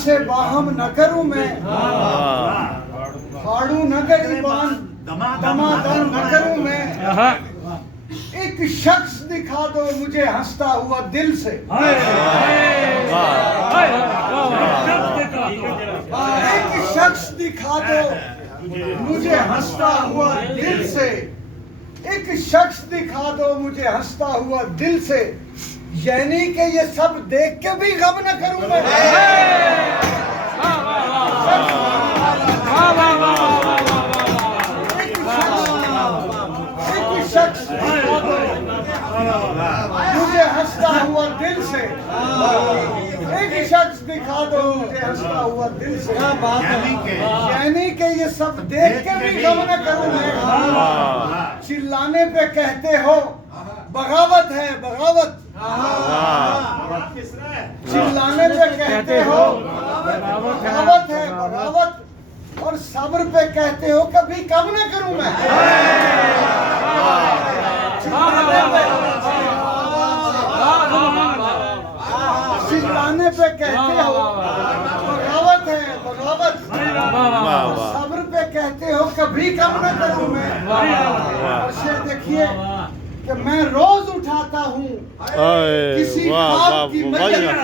से बाहम न करूं मैं, फाड़ू न गरीबान दमादम न करूं मैं। एक शख्स दिखा दो मुझे हंसता हुआ दिल से, एक शख्स दिखा दो मुझे हंसता हुआ दिल से, एक शख्स दिखा दो मुझे हंसता हुआ दिल से, यानी कि ये सब देख के भी गम न करूं मैं। एक शख्स दिखा दो मुझे हंसता हुआ दिल से, एक शख्स दिखा दो मुझे हंसता हुआ दिल से, यानी कि ये सब देख के भी गम न करूं मैं। चिल्लाने पे कहते हो बगावत है बगावत, चिल्लाने पे कहते हो बगावत है बगावत, और सब्र पे कहते हो कभी कम न करूं मैं। चिल्लाने पे कहते हो बगावत है बगावत, सब्र पे कहते हो कभी कम न करूं मैं। और शेर देखिए कि मैं रोज उठाता हूँ किसी ख्वाब की मैयत।